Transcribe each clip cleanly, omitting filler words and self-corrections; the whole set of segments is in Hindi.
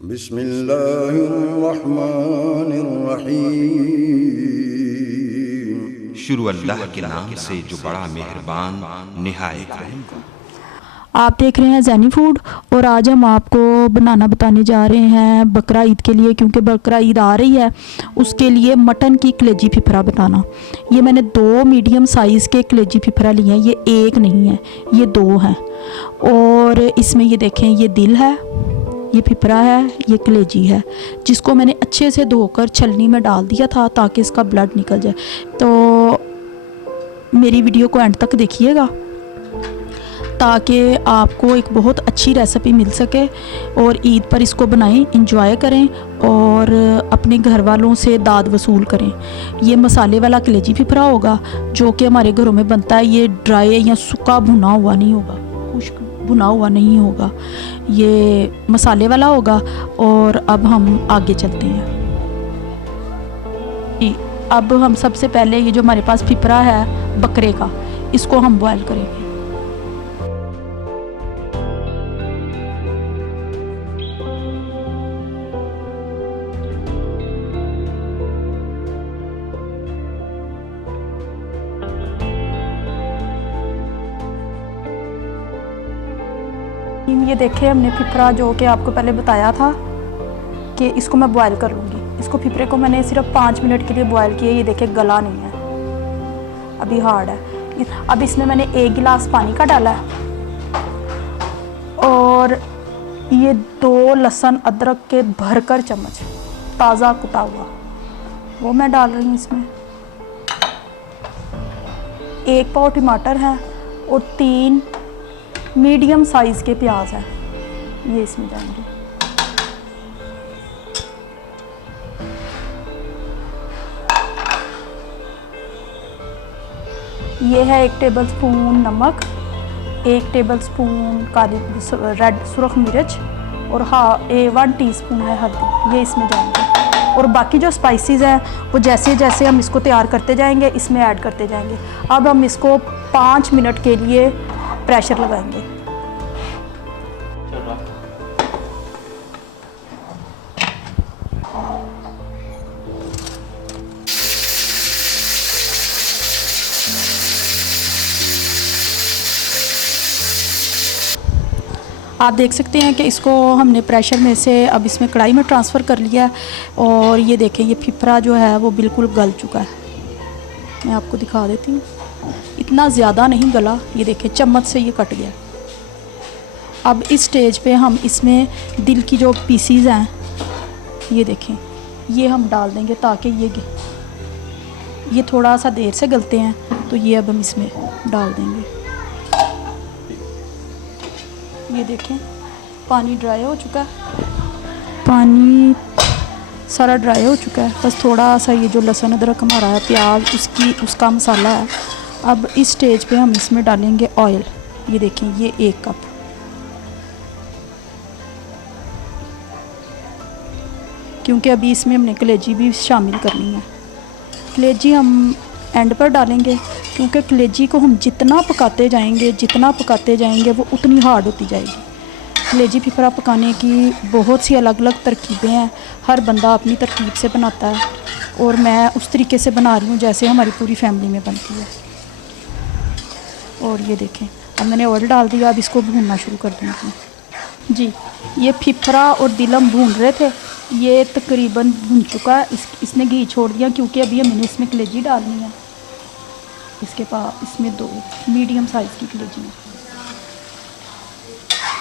बिस्मिल्लाहिर्रहमानिर्रहीम। शुरू अल्लाह के नाम से जो बड़ा मेहरबान निहायत रहम। आप देख रहे हैं ज़ैनी फूड और आज हम आपको बनाना बताने जा रहे हैं बकरा ईद के लिए, क्योंकि बकरा ईद आ रही है। उसके लिए मटन की कलेजी फिफरा बनाना। ये मैंने 2 मीडियम साइज़ के कलेजी फिफरा लिए हैं, ये एक नहीं है, ये 2 हैं। और इसमें ये देखें, ये दिल है, ये फिफरा है, ये कलेजी है, जिसको मैंने अच्छे से धोकर छलनी में डाल दिया था ताकि इसका ब्लड निकल जाए। तो मेरी वीडियो को एंड तक देखिएगा ताकि आपको एक बहुत अच्छी रेसिपी मिल सके और ईद पर इसको बनाएं, इंजॉय करें और अपने घर वालों से दाद वसूल करें। ये मसाले वाला कलेजी फिफरा होगा जो कि हमारे घरों में बनता है। ये ड्राई या सूखा भुना हुआ नहीं होगा, खुश्क भुना हुआ नहीं होगा, ये मसाले वाला होगा। और अब हम आगे चलते हैं। अब हम सबसे पहले ये जो हमारे पास फिफरा है बकरे का, इसको हम बॉयल करेंगे। ये देखें, हमने फिफरा जो कि आपको पहले बताया था कि इसको मैं बॉयल कर लूँगी। इसको फिफरे को मैंने सिर्फ 5 मिनट के लिए बॉयल किया। ये देखें, गला नहीं है, अभी हार्ड है। अब इसमें मैंने 1 गिलास पानी का डाला है और ये 2 लहसुन अदरक के भरकर चम्मच ताज़ा कुटा हुआ वो मैं डाल रही हूँ इसमें। 1 पाव टमाटर है और 3 मीडियम साइज़ के प्याज है, ये इसमें जाएंगे। ये है 1 टेबलस्पून नमक, 1 टेबलस्पून काली रेड सुरख मिर्च और 1 टीस्पून है हल्दी, ये इसमें जाएंगे। और बाकी जो स्पाइसेस हैं वो जैसे जैसे हम इसको तैयार करते जाएंगे इसमें ऐड करते जाएंगे। अब हम इसको 5 मिनट के लिए प्रेशर लगाएंगे। आप देख सकते हैं कि इसको हमने प्रेशर में से अब इसमें कढ़ाई में ट्रांसफ़र कर लिया है। और ये देखें, ये फिफरा जो है वो बिल्कुल गल चुका है। मैं आपको दिखा देती हूँ, इतना ज़्यादा नहीं गला, ये देखें चम्मच से ये कट गया। अब इस स्टेज पे हम इसमें दिल की जो पीसीज हैं ये देखें, ये हम डाल देंगे ताकि ये थोड़ा सा देर से गलते हैं। तो ये अब हम इसमें डाल देंगे। ये देखें, पानी ड्राई हो चुका है, पानी सारा ड्राई हो चुका है। बस थोड़ा सा ये जो लहसुन अदरक हमारा है, प्याज, उसका मसाला है। अब इस स्टेज पे हम इसमें डालेंगे ऑयल। ये देखें, ये 1 कप। क्योंकि अभी इसमें हमने कलेजी भी शामिल करनी है। कलेजी हम एंड पर डालेंगे क्योंकि कलेजी को हम जितना पकाते जाएंगे वो उतनी हार्ड होती जाएगी। कलेजी फिफरा पकाने की बहुत सी अलग अलग तरकीबें हैं, हर बंदा अपनी तरकीब से बनाता है और मैं उस तरीके से बना रही हूँ जैसे हमारी पूरी फैमिली में बनती है। और ये देखें, अब मैंने ऑयल डाल दिया, अब इसको भूनना शुरू कर दूँगी। जी, ये फिफरा और दिल हम भून रहे थे, ये तकरीबन भून चुका है। इसने घी छोड़ दिया क्योंकि अभी हमने इसमें कलेजी डालनी है। इसके पास इसमें 2 मीडियम साइज़ की कलेजी है।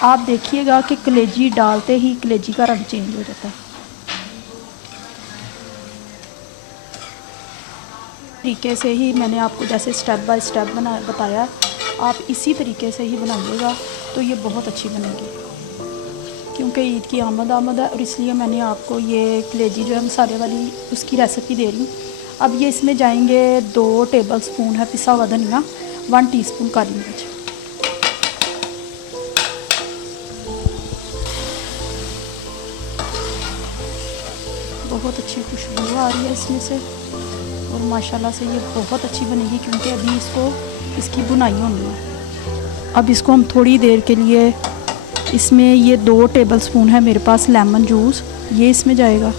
आप देखिएगा कि कलेजी डालते ही कलेजी का रंग चेंज हो जाता है। तरीके से ही मैंने आपको जैसे स्टेप बाय स्टेप बताया, आप इसी तरीके से ही बनाइएगा तो ये बहुत अच्छी बनेगी। क्योंकि ईद की आमद है और इसलिए मैंने आपको ये कलेजी जो है मसाले वाली उसकी रेसिपी दे रही हूँ। अब ये इसमें जाएंगे 2 टेबलस्पून है पिसा हुआ धनिया, 1 टीस्पून काली मिर्च। बहुत अच्छी खुशबू आ रही है इसमें से और माशाल्लाह से ये बहुत अच्छी बनेगी क्योंकि अभी इसकी बुनाई होनी है। अब इसको हम थोड़ी देर के लिए इसमें ये 2 टेबलस्पून है मेरे पास लेमन जूस, ये इसमें जाएगा।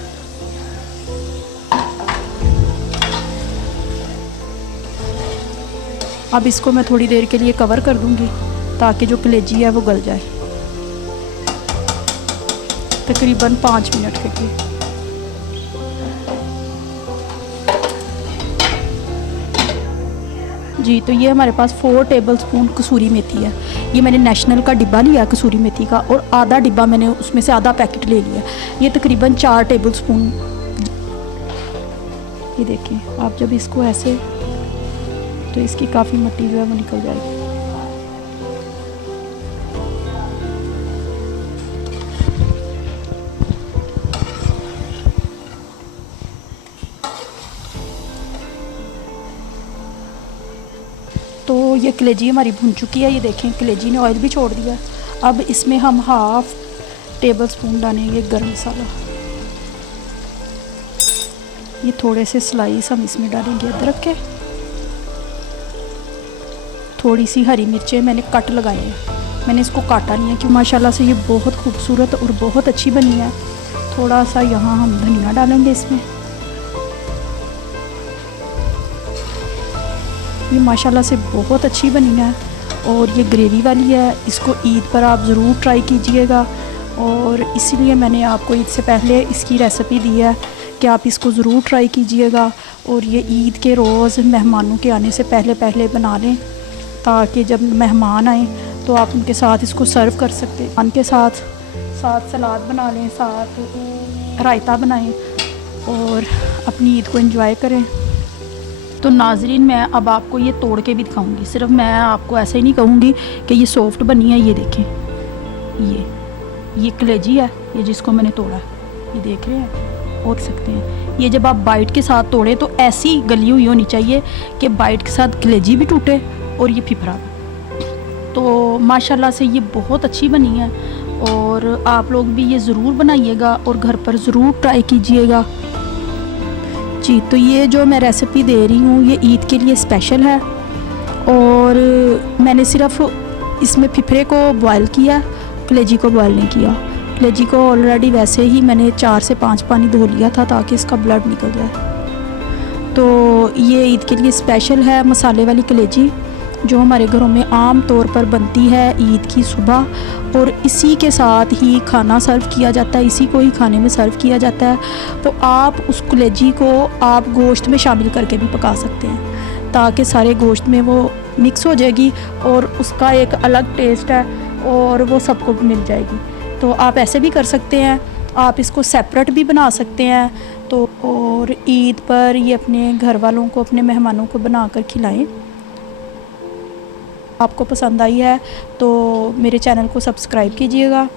अब इसको मैं थोड़ी देर के लिए कवर कर दूंगी ताकि जो कलेजी है वो गल जाए, तकरीबन 5 मिनट के लिए। जी, तो ये हमारे पास 4 टेबलस्पून कसूरी मेथी है। ये मैंने नेशनल का डिब्बा लिया कसूरी मेथी का, और आधा डिब्बा मैंने उसमें से आधा पैकेट ले लिया। ये तकरीबन 4 टेबलस्पून। ये देखिए, आप जब इसको ऐसे, तो इसकी काफ़ी मिट्टी जो है वो निकल जाएगी। तो ये कलेजी हमारी भुन चुकी है। ये देखें, कलेजी ने ऑयल भी छोड़ दिया। अब इसमें हम 1/2 टेबलस्पून डालेंगे गरम मसाला। ये थोड़े से स्लाइस हम इसमें डालेंगे अदरक के। थोड़ी सी हरी मिर्चें मैंने कट लगाई हैं, मैंने इसको काटा नहीं है क्योंकि माशाल्लाह से ये बहुत खूबसूरत और बहुत अच्छी बनी है। थोड़ा सा यहाँ हम धनिया डालेंगे इसमें। ये माशाल्लाह से बहुत अच्छी बनी है और ये ग्रेवी वाली है। इसको ईद पर आप ज़रूर ट्राई कीजिएगा, और इसीलिए मैंने आपको ईद से पहले इसकी रेसिपी दी है कि आप इसको ज़रूर ट्राई कीजिएगा। और ये ईद के रोज़ मेहमानों के आने से पहले पहले बना लें, ताकि जब मेहमान आए तो आप उनके साथ इसको सर्व कर सकते हैं। उनके साथ सलाद बना लें, साथ रायता बनाएं और अपनी ईद को एंजॉय करें। तो नाजरीन, मैं अब आपको ये तोड़ के भी दिखाऊंगी। सिर्फ मैं आपको ऐसे ही नहीं कहूँगी कि ये सॉफ्ट बनी है। ये देखें, ये कलेजी है, ये जिसको मैंने तोड़ा है, ये देख रहे हैं, देख सकते हैं। ये जब आप बाइट के साथ तोड़ें तो ऐसी गली हुई होनी चाहिए कि बाइट के साथ कलेजी भी टूटे और ये फिफरा भी। तो माशाल्लाह से ये बहुत अच्छी बनी है, और आप लोग भी ये ज़रूर बनाइएगा और घर पर ज़रूर ट्राई कीजिएगा। जी, तो ये जो मैं रेसिपी दे रही हूँ ये ईद के लिए स्पेशल है, और मैंने सिर्फ इसमें फिफरे को बॉयल किया, कलेजी को बॉयल नहीं किया। कलेजी को ऑलरेडी वैसे ही मैंने 4 से 5 पानी धो लिया था ताकि इसका ब्लड निकल जाए। तो ये ईद के लिए स्पेशल है मसाले वाली कलेजी, जो हमारे घरों में आम तौर पर बनती है ईद की सुबह, और इसी के साथ ही खाना सर्व किया जाता है, इसी को ही खाने में सर्व किया जाता है। तो आप उस कलेजी को आप गोश्त में शामिल करके भी पका सकते हैं, ताकि सारे गोश्त में वो मिक्स हो जाएगी और उसका एक अलग टेस्ट है और वो सबको मिल जाएगी। तो आप ऐसे भी कर सकते हैं, आप इसको सेपरेट भी बना सकते हैं। तो और ईद पर ये अपने घर वालों को, अपने मेहमानों को बनाकर खिलाएं। आपको पसंद आई है तो मेरे चैनल को सब्सक्राइब कीजिएगा,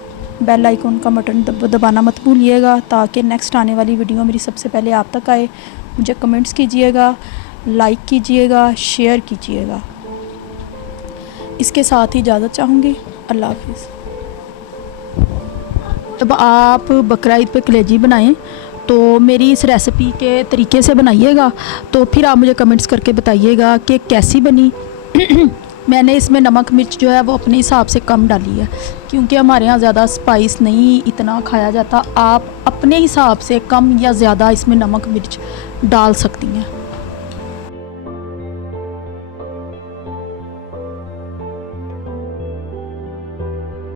बेल आइकन का बटन दबाना मत भूलिएगा, ताकि नेक्स्ट आने वाली वीडियो मेरी सबसे पहले आप तक आए। मुझे कमेंट्स कीजिएगा, लाइक कीजिएगा, शेयर कीजिएगा। इसके साथ ही इजाज़त चाहूँगी। अल्लाह हाफिज़। जब आप बकरा ईद पे कलेजी बनाएं तो मेरी इस रेसिपी के तरीके से बनाइएगा, तो फिर आप मुझे कमेंट्स करके बताइएगा कि कैसी बनी। मैंने इसमें नमक मिर्च जो है वो अपने हिसाब से कम डाली है, क्योंकि हमारे यहाँ ज़्यादा स्पाइस नहीं इतना खाया जाता। आप अपने हिसाब से कम या ज़्यादा इसमें नमक मिर्च डाल सकती हैं।